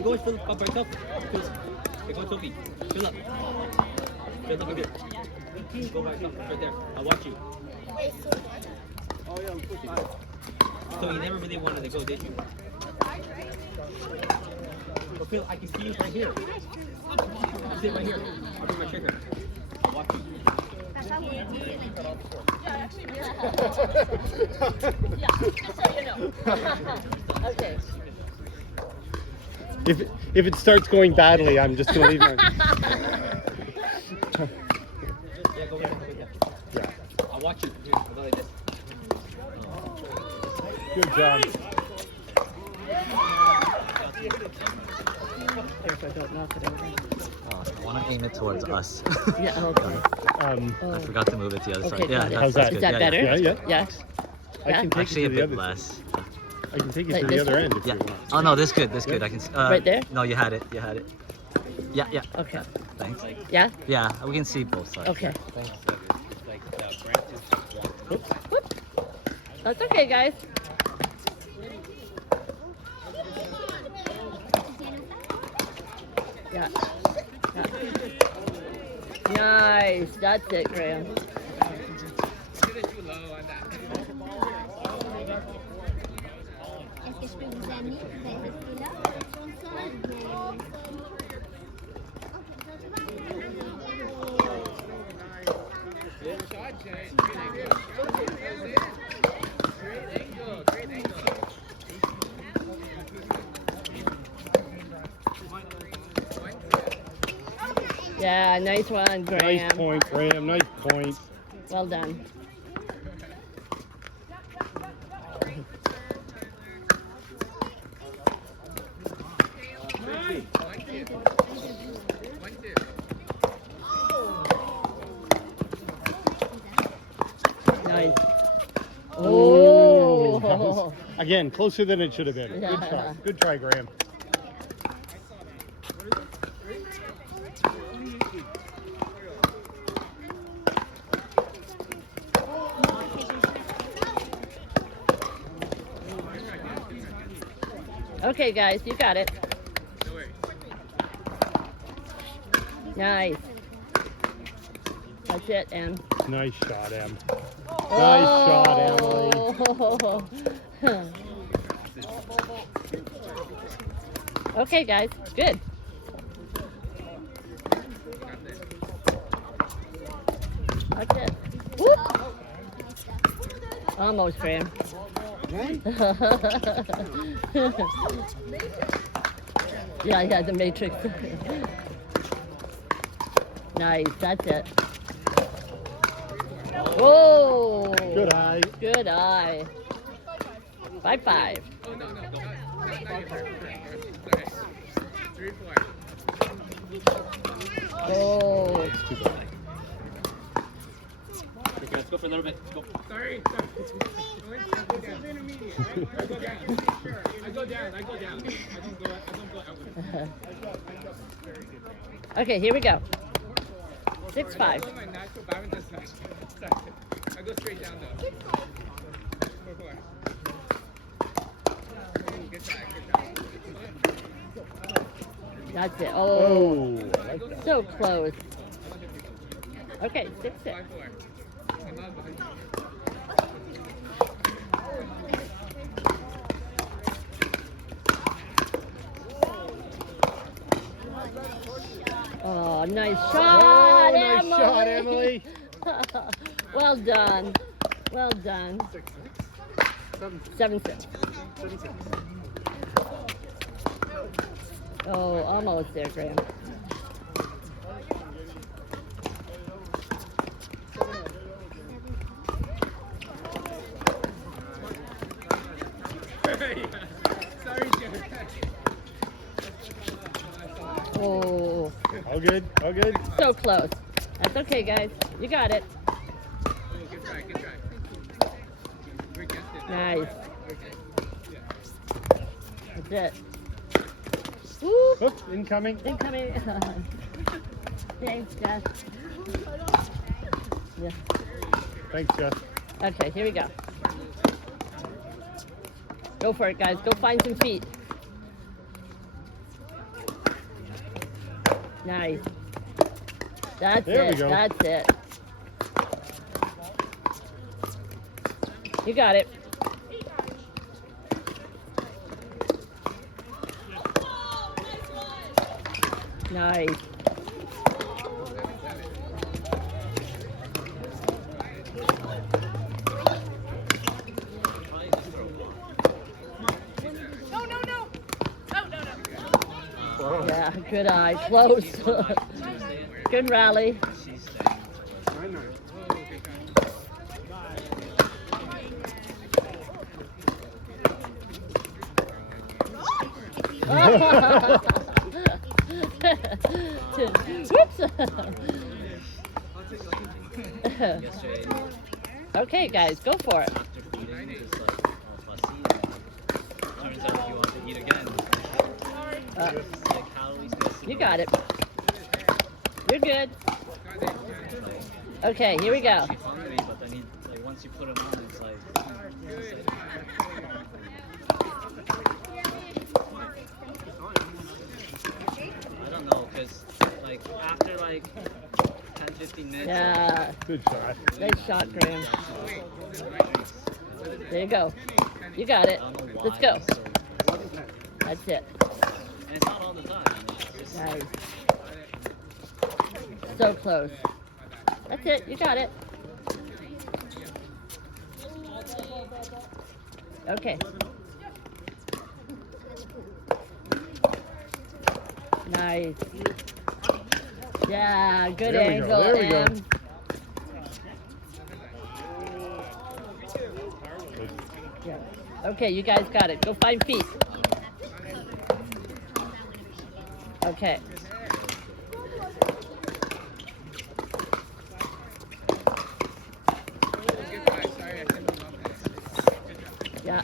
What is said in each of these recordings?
you go and fill up by yourself. Fill up. Okay, go, Sophie. Fill up. Fill up a bit. Go by yourself. Right there. I'll watch you. So you never really wanted to go, did you? Well, Phil, I can see you right here. Sit right here. I'll bring my shaker. I'll watch you. Yeah, just so you know. Okay. If it starts going badly, I'm just gonna leave my. Yeah, go right there. Yeah. I'll watch you. Here, I'll go like this. Good job. Careful, don't knock it over. I want to aim it towards us. Yeah, okay. I forgot to move it to the other Okay, side. Yeah, got it. How's that's that? Is good. that better? Yeah, yeah. Yeah? I can take Actually, it a to the bit other. less. I can take it Like to the this other one? end if Yeah. you want. Oh no, this good. This good. I can. Right there? No, you had it. You had it. Yeah, yeah. Okay. Thanks. Yeah? Yeah, we can see both sides. Okay. Thanks. Whoop. That's okay, guys. Yeah. Yeah. Nice. That's it, Graham. Est-ce que je peux vous amener? Vous allez rester là? Yeah, nice one, Graham. Nice point, Graham. Nice point. Well done. Nice. Ooh, that Oh. was- Again, closer than it should have been. Good Yeah. try. Good try, Graham. Okay, guys, you got it. Nice. That's it, Em. Nice shot, Em. Nice shot, Emily. Emily. Okay, guys, good. That's it. Whoop. Almost, Graham. Yeah, the Matrix. Nice, that's it. Whoa! Good eye. Good eye. 5-5. Oh. Too bad. Okay, let's go for a little bit. Let's go. Sorry. I go down. I don't go out. Okay, here we go. 6-5. My natural badminton side. I go straight down though. 4-4. Good try. That's it. Oh, Oh, I like that. so close. Okay, 6-6. 5-4. I'm not behind you. Oh, nice shot, Oh, nice shot, Emily. Well done. Well done. 7-6. Oh, almost there, Graham. Sorry, Jared. Oh, All good. All good. so close. That's okay, guys. You got it. Oh, good try. We're against it. Nice. Yeah. That's it. Woo! Oops, incoming. Incoming. Thanks, Jess. Yeah. Thanks, Jess. Okay, here we go. Go for it, guys. Go find some feet. Nice. That's There we it. go. That's it. You got it. Nice. Yeah, good eye. Close. Good rally. Whoops. Okay, guys, go for it. After feeding, just like all fussy. And turns out if you want to eat again, like how he's gonna see. You got it. You're good. Okay, here we go. She's hungry, but then he, like once you put him on, it's like. I don't know, cause like after like 10-15 minutes. Yeah, Good shot. nice shot, Graham. There you go. You got it. I don't know why Let's go. he's so- That's it. And it's not all the time. It's just, Nice. So close. That's it. You got it. Okay. Nice. Yeah, good There we go, angle, there we go. Em. Yeah. Okay, you guys got it. Go find feet. Okay. Yeah.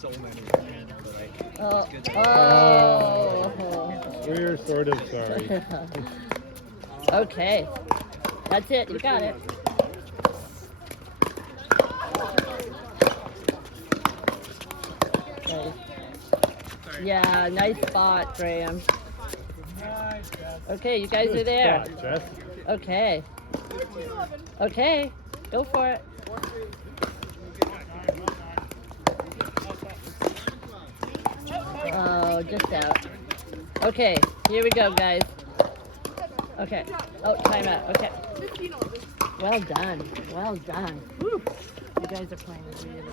so many. But like, Oh. it's good. Oh. We're sort of sorry. Okay. That's it. You got it. Nice. Yeah, nice spot, Graham. Okay, you guys are there. Spot, Jess. Okay. Okay, go for it. Oh, just out. Okay, here we go, guys. Okay. Oh, timeout. Okay. Well done. Well done. Woo. You guys are playing really well.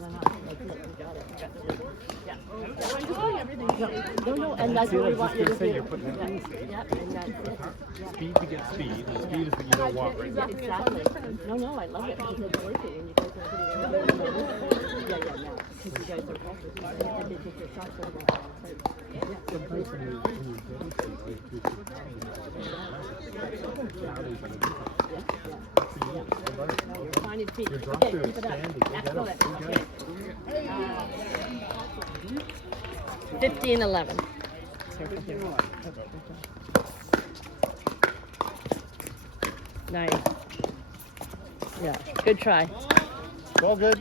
No, no, like, look, you got it. You got it. Yeah. No, and that's what we want you to do. Yeah, and that's it. Yeah. Speed to get speed. And speed is what you don't want right now. Exactly. No, I love it because it's working and you guys are hitting everything. Yeah, no. Because you guys are practicing and they take your shots over. Finding feet. Okay, keep it up. Excellent. Okay. 15-11. Nice. Yeah, good try. It's all good.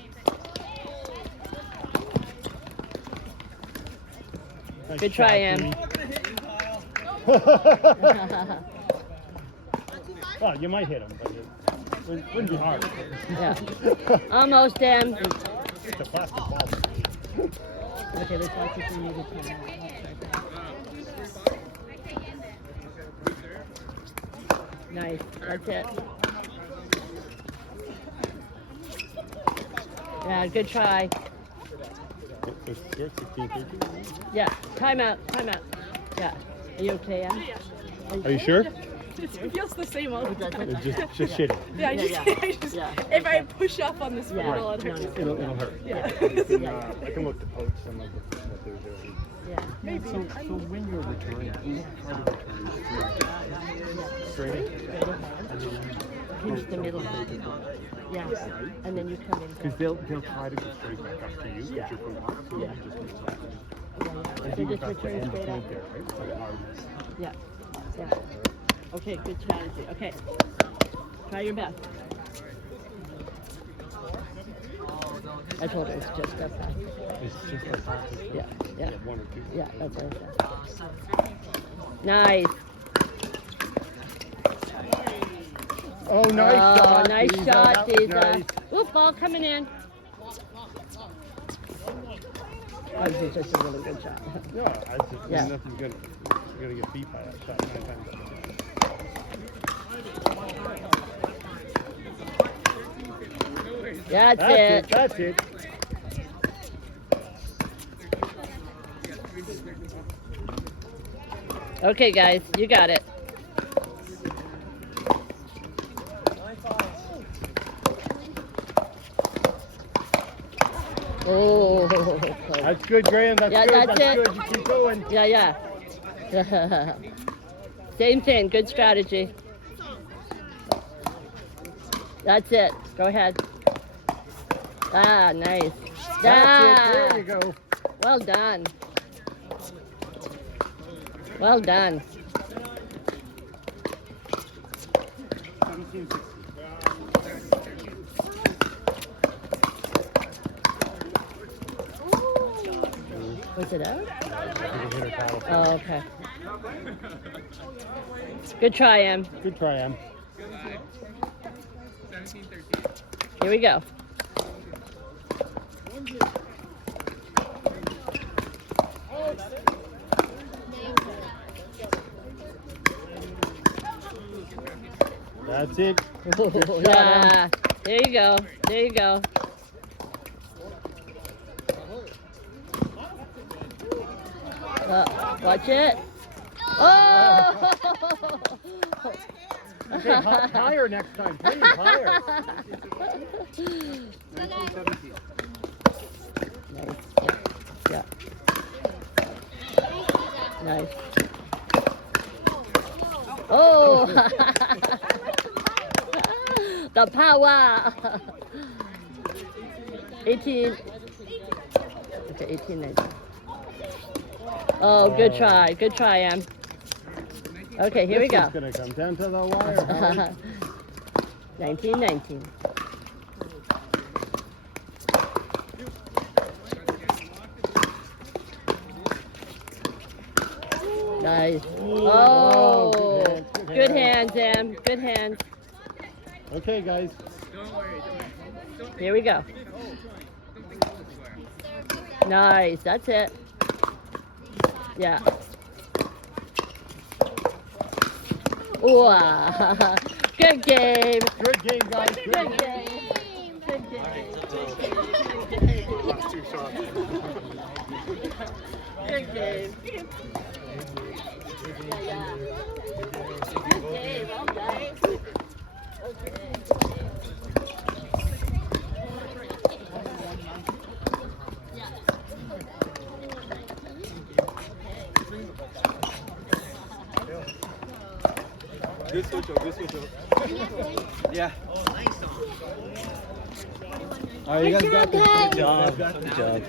Nice Good try, shot, Em. Dee. Well, you might hit him, but it wouldn't be hard. Yeah. Almost, Em. It's a plastic ball. Okay, let's watch if we need to time. Nice. That's it. Yeah, good try. So 16, 13. Yeah. Timeout. Timeout. Yeah. Are you okay, Em? Are you sure? It feels the same all the time. It's just shitty. Yeah, Yeah. if I push up on this Yeah. pedal, it hurts. It'll hurt. Yeah. I can look to poach some of what they're doing. Yeah. Maybe. So when you're returning, you try to return straight in. Pinch the middle. Yeah. And then you come in. Because they'll try to go straight back up to you, but you're going up, so Yeah. you just need to. Yeah. I So think just that's the return end straight up. point there, right? So hard. Yeah. Yeah. Okay, good strategy. Okay. Try your best. I told her it was just up. It's just like that. Yeah, yeah, One or two. yeah, that's what I said. Nice. Oh, nice shot. Nice Diza. shot, That was Diza. nice. Oop, ball coming in. That was just a really good shot. Yeah, I just Yeah. nothing's gonna. You're gonna get beat by that shot 9 times. That's That's it. it. That's it. Okay, guys, you got it. Oh, That's good, Graham. That's Yeah, good. that's That's it. good. You keep going. yeah. Same thing. Good strategy. That's it. Go ahead. Ah, nice. That's it. There you go. Well done. Well done. 17-16. Was it out? I think it hit her paddle. Oh, okay. Good try, Em. Good try, Em. 17-13. Here we go. That's it. Yeah. There you go. There you go. Watch it. Oh! Okay, higher next time, please. Higher. Nice. Yeah. Nice. Oh! The power. 18. Okay, 18, 19. Oh, good try. Good try, Em. Okay, here we go. It's gonna come down to the wire. Holly. 19, 19. Nice. Oh, good hands, Em. Good hands. Okay, guys. Don't worry. Here we go. Don't think elsewhere. Nice. That's it. Yeah. Wow. Good game. Good game, guys. Good Good game. game. Good game. Last 2 shots. Good game. Yeah. Good game. Well done. Okay. Good switch up, good switch up. Yeah. All right, you guys got this. Good job. Good job.